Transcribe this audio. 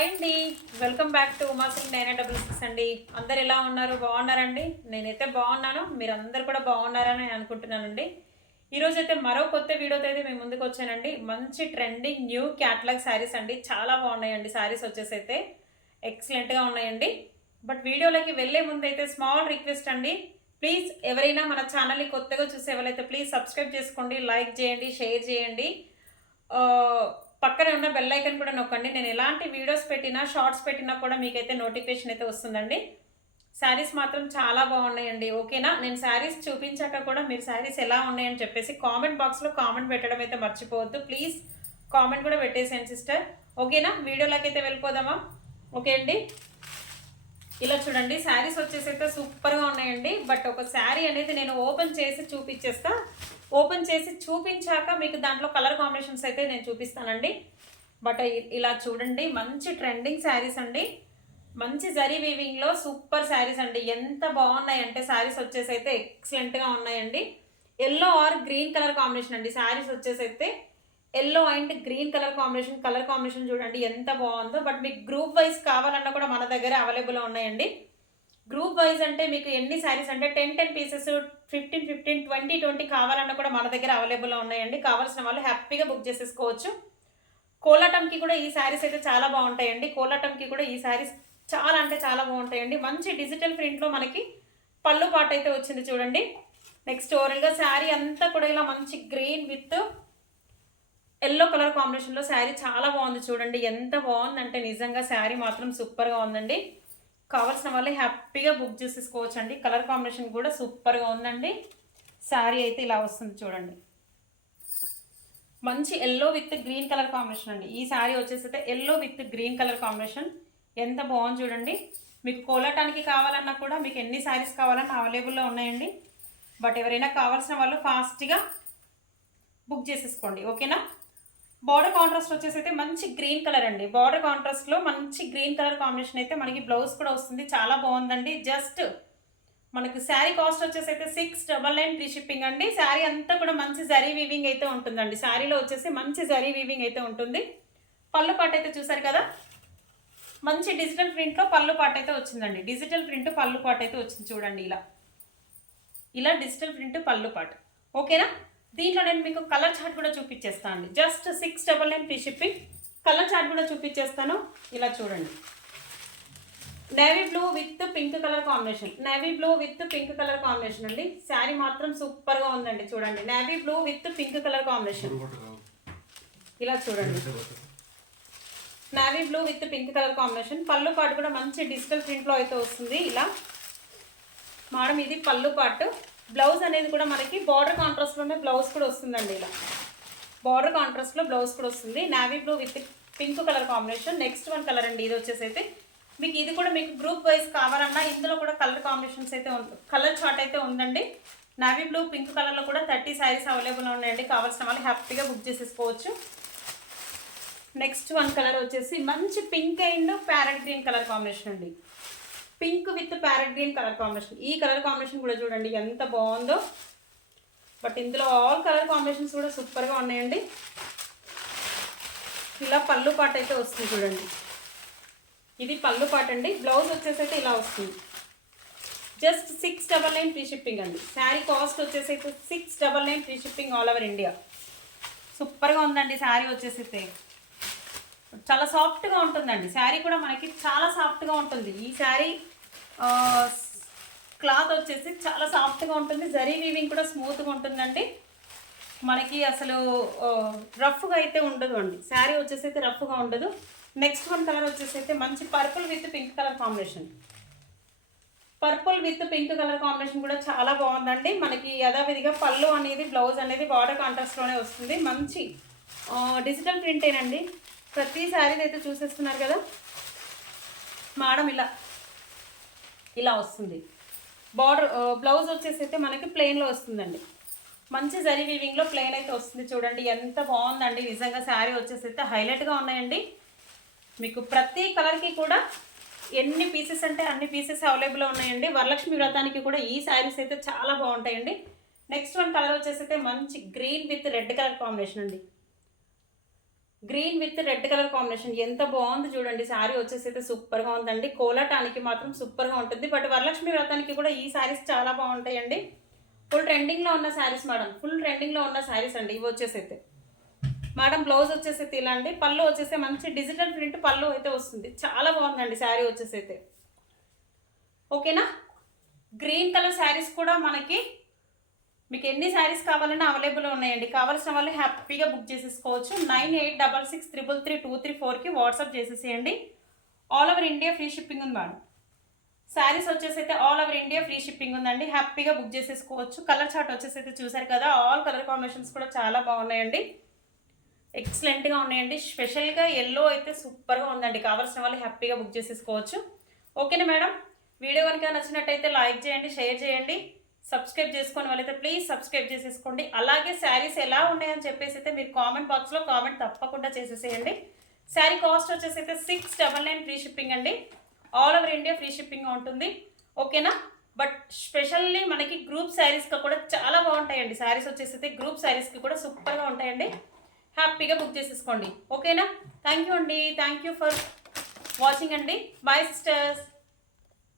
Hi అండి. Welcome back to Umasing nine double six అండి. అందరు ఎలా ఉన్నారు? బాగున్నారండి? నేనైతే బాగున్నాను. మీరు అందరు కూడా బాగున్నారని నేను అనుకుంటున్నానండి. ఈరోజు అయితే మరో కొత్త వీడియోతో అయితే మేము ముందుకు వచ్చానండి. మంచి ట్రెండింగ్ న్యూ క్యాటలాగ్ శారీస్ అండి. చాలా బాగున్నాయండి శారీస్ వచ్చేసి అయితే. ఎక్సలెంట్గా ఉన్నాయండి. బట్ వీడియోలోకి వెళ్ళే ముందు అయితే స్మాల్ రిక్వెస్ట్ అండి. ప్లీజ్ ఎవరైనా మన ఛానల్ని కొత్తగా చూసే వాళ్ళైతే ప్లీజ్ సబ్స్క్రైబ్ చేసుకోండి లైక్ చేయండి షేర్ చేయండి. Uh, పక్కనే ఉన్న బెల్ ఐకన్ కూడా నొక్కండి. నేను ఎలాంటి వీడియోస్ పెట్టినా షార్ట్స్ పెట్టినా కూడా మీకైతే నోటిఫికేషన్ అయితే వస్తుందండి. శారీస్ మాత్రం చాలా బాగున్నాయండి. ఓకేనా నేను శారీస్ చూపించాక కూడా మీరు శారీస్ ఎలా ఉన్నాయని చెప్పేసి కామెంట్ బాక్స్లో కామెంట్ పెట్టడం అయితే మర్చిపోవద్దు. ప్లీజ్ కామెంట్ కూడా పెట్టేసాను సిస్టర్ ఓకేనా వీడియోలోకి అయితే వెళ్ళిపోదామా? ఓకే అండి? ఇలా చూడండి శారీస్ వచ్చేసి అయితే సూపర్గా ఉన్నాయండి. బట్ ఒక శారీ అనేది నేను ఓపెన్ చేసి చూపించేస్తా. ఓపెన్ చేసి చూపించాక మీకు దాంట్లో కలర్ కాంబినేషన్స్ అయితే నేను చూపిస్తానండి. బట్ ఇలా చూడండి మంచి ట్రెండింగ్ శారీస్ అండి. మంచి జరీ వీవింగ్లో సూపర్ శారీస్ అండి. ఎంత బాగున్నాయి అంటే శారీస్ వచ్చేసి అయితే ఎక్సలెంట్గా ఉన్నాయండి. Yellow or green colour combination అండి. శారీస్ వచ్చేసి అయితే yellow and green colour combination colour combination చూడండి ఎంత బాగుందో. బట్ మీకు గ్రూప్ వైజ్ కావాలన్నా కూడా మన దగ్గర అవైలబుల్లో ఉన్నాయండి. గ్రూప్ వైజ్ అంటే మీకు ఎన్ని శారీస్ అంటే ten ten pieces fifteen fifteen twenty twenty కావాలన్నా కూడా మన దగ్గర అవైలబుల్లో ఉన్నాయండి. కావాల్సిన వాళ్ళు హ్యాపీగా బుక్ చేసేసుకోవచ్చు. కోలాటంకి కూడా ఈ శారీస్ అయితే చాలా బాగుంటాయండి. కోలాటంకి కూడా ఈ శారీస్ చాలా అంటే చాలా బాగుంటాయండి. మంచి డిజిటల్ ప్రింట్లో మనకి పళ్ళు పాట అయితే వచ్చింది చూడండి. నెక్స్ట్ ఓవరాల్గా శారీ అంతా కూడా ఇలా మంచి గ్రీన్ విత్ ఎల్లో కలర్ కాంబినేషన్లో శారీ చాలా బాగుంది చూడండి. ఎంత బాగుందంటే నిజంగా శారీ మాత్రం సూపర్గా ఉందండి. కావాల్సిన వాళ్ళు హ్యాపీగా బుక్ చేసేసుకోవచ్చు అండి కలర్ కాంబినేషన్ కూడా సూపర్గా ఉందండి. శారీ అయితే ఇలా వస్తుంది చూడండి. మంచి yellow with green colour combination అండి. ఈ శారీ వచ్చేసి yellow with green colour combination. ఎంత బాగుంది చూడండి. మీకు కోలాటానికి కావాలన్నా కూడా మీకు ఎన్ని శారీస్ కావాలన్నా అవైలబుల్లో ఉన్నాయండి. బట్ ఎవరైనా కావాల్సిన వాళ్ళు ఫాస్ట్గా బుక్ చేసేసుకోండి. ఓకేనా? బార్డర్ కాంట్రాస్ట్ వచ్చేసి అయితే మంచి గ్రీన్ కలర్ అండి. బార్డర్ కాంట్రాస్ట్లో మంచి గ్రీన్ కలర్ కాంబినేషన్ అయితే మనకి బ్లౌజ్ కూడా వస్తుంది. చాలా బాగుందండి. జస్ట్ మనకి శారీ కాస్ట్ వచ్చేసి అయితే six double nine free shipping అండి. శారీ అంతా కూడా మంచి జరీ వీవింగ్ అయితే ఉంటుందండి. శారీలో వచ్చేసి మంచి జరీ వీవింగ్ అయితే ఉంటుంది. పళ్ళు పాట అయితే చూసారు కదా? మంచి డిజిటల్ ప్రింట్లో పళ్ళు పాట అయితే వచ్చిందండి. డిజిటల్ ప్రింట్ పళ్ళు పాట అయితే వచ్చింది చూడండి ఇలా. ఇలా డిజిటల్ ప్రింట్ పళ్ళు పాట. ఓకేనా దీంట్లో నేను మీకు కలర్ చార్ట్ కూడా చూపించేస్తాను. అండి just six double nine free shipping. Colour chart కూడా చూపించేస్తాను. ఇలా చూడండి. Navy blue with pink colour combination navy blue with pink colour combination అండి. శారీ మాత్రం సూపర్గా ఉందండి చూడండి. Navy blue with pink colour combination ఇలా చూడండి. Navy blue with pink colour combination పళ్ళు పాటు కూడా మంచి డిజిటల్ ప్రింట్లో అయితే వస్తుంది. ఇలా. మేడం ఇది పళ్ళు పాటు. బ్లౌజ్ అనేది కూడా మనకి బార్డర్ కాంట్రాస్ట్లోనే బ్లౌజ్ కూడా వస్తుందండి ఇలా. బార్డర్ కాంట్రాస్ట్లో బ్లౌజ్ కూడా వస్తుంది. Navy blue with pink colour combination next one colour అండి ఇది వచ్చేసి అయితే. మీకు ఇది కూడా మీకు గ్రూప్ వైజ్ కావాలన్నా ఇందులో కూడా కలర్ కాంబినేషన్స్ అయితే కలర్ చార్ట్ అయితే ఉందండి. నావీ బ్లూ పింక్ కలర్లో కూడా థర్టీ శారీస్ అవైలబుల్ ఉన్నాయండి. కావాల్సిన వాళ్ళు హ్యాపీగా బుక్ చేసేసుకోవచ్చు. నెక్స్ట్ వన్ కలర్ వచ్చేసి మంచి pink and parrot green colour combination అండి. Pink with parrot green colour combination. ఈ కలర్ కాంబినేషన్ కూడా చూడండి ఎంత బాగుందో. బట్ ఇందులో ఆల్ కలర్ కాంబినేషన్స్ కూడా సూపర్గా ఉన్నాయండి. ఇలా పళ్ళు పాట అయితే వస్తుంది చూడండి. ఇది పళ్ళు పాట అండి. బ్లౌజ్ వచ్చేసి అయితే ఇలా వస్తుంది. Just six double nine free shipping అండి. శారీ కాస్ట్ వచ్చేసి అయితే six double nine free shipping all over India. సూపర్గా ఉందండి శారీ వచ్చేసి అయితే. చాలా సాఫ్ట్గా ఉంటుందండి. శారీ కూడా మనకి చాలా సాఫ్ట్గా ఉంటుంది. ఈ శారీ క్లాత్ వచ్చేసి చాలా సాఫ్ట్గా ఉంటుంది. జరీ వీవింగ్ కూడా స్మూత్గా ఉంటుందండి. మనకి అసలు రఫ్గా అయితే ఉండదు అండి. శారీ వచ్చేసి అయితే రఫ్గా ఉండదు. నెక్స్ట్ వన్ కలర్ వచ్చేసి అయితే మంచి purple with pink colour combination purple with pink colour combination కూడా చాలా బాగుందండి. మనకి యథావిధిగా పళ్ళు అనేది బ్లౌజ్ అనేది బార్డర్ కాంట్రాస్ట్లోనే వస్తుంది. మంచి డిజిటల్ ప్రింటేనండి ప్రతి శారీది అయితే చూసేస్తున్నారు కదా? మాడం ఇలా ఇలా వస్తుంది. బార్డర్ బ్లౌజ్ వచ్చేసి అయితే మనకి ప్లెయిన్లో వస్తుందండి. మంచి జరీ వీవింగ్లో ప్లెయిన్ అయితే వస్తుంది చూడండి. ఎంత బాగుందండి. నిజంగా శారీ వచ్చేసి అయితే హైలైట్గా ఉన్నాయండి. మీకు ప్రతి కలర్కి కూడా ఎన్ని పీసెస్ అంటే అన్ని పీసెస్ అవైలబుల్ ఉన్నాయండి. వరలక్ష్మి వ్రతానికి కూడా ఈ శారీస్ అయితే చాలా బాగుంటాయండి. నెక్స్ట్ వన్ కలర్ వచ్చేసి అయితే మంచి green with red colour combination అండి. Green with red colour combination ఎంత బాగుంది చూడండి. శారీ వచ్చేసి అయితే సూపర్గా ఉందండి. కోలాటానికి మాత్రం సూపర్గా ఉంటుంది. బట్ వరలక్ష్మి వ్రతానికి కూడా ఈ శారీస్ చాలా బాగుంటాయండి. ఫుల్ ట్రెండింగ్లో ఉన్న శారీస్ మేడం ఫుల్ ట్రెండింగ్లో ఉన్న శారీస్ అండి. ఇవి వచ్చేసి అయితే మేడం బ్లౌజ్ వచ్చేసి అయితే ఇలా అండి. పళ్ళు వచ్చేసి మంచి డిజిటల్ ప్రింట్ పళ్ళు అయితే వస్తుంది. చాలా బాగుందండి శారీ వచ్చేసి అయితే ఓకేనా గ్రీన్ కలర్ శారీస్ కూడా మనకి మీకు ఎన్ని శారీస్ కావాలన్నా అవైలబుల్ ఉన్నాయండి. కావాల్సిన వాళ్ళు హ్యాపీగా బుక్ చేసేసుకోవచ్చు. Nine eight double six triple three two three ఫోర్కి వాట్సాప్ చేసేసేయండి. All over India free shipping ఉంది మేడం. శారీస్ వచ్చేసి అయితే all over India free shipping ఉందండి. హ్యాపీగా బుక్ చేసేసుకోవచ్చు. కలర్ చార్ట్ వచ్చేసి అయితే చూసారు కదా ఆల్ కలర్ కాంబినేషన్స్ కూడా చాలా బాగున్నాయండి. ఎక్సలెంట్గా ఉన్నాయండి. స్పెషల్గా ఎల్లో అయితే సూపర్గా ఉందండి. కావాల్సిన వాళ్ళు హ్యాపీగా బుక్ చేసేసుకోవచ్చు. ఓకేనా మేడం? వీడియో కనుక నచ్చినట్టయితే లైక్ చేయండి షేర్ చేయండి. సబ్స్క్రైబ్ చేసుకొని వాళ్ళైతే ప్లీజ్ సబ్స్క్రైబ్ చేసేసుకోండి. అలాగే శారీస్ ఎలా ఉన్నాయని చెప్పేసి అయితే మీరు కామెంట్ బాక్స్లో కామెంట్ తప్పకుండా చేసేసేయండి. శారీ కాస్ట్ వచ్చేసి అయితే six double nine free shipping అండి. All over India free shipping ఉంటుంది. ఓకేనా బట్ స్పెషల్లీ మనకి గ్రూప్ శారీస్కి కూడా చాలా బాగుంటాయండి. శారీస్ వచ్చేసి అయితే గ్రూప్ శారీస్కి కూడా సూపర్గా ఉంటాయండి. హ్యాపీగా బుక్ చేసేసుకోండి. ఓకేనా థ్యాంక్ యూ అండి. థ్యాంక్ యూ ఫర్ వాచింగ్ అండి. Bye sisters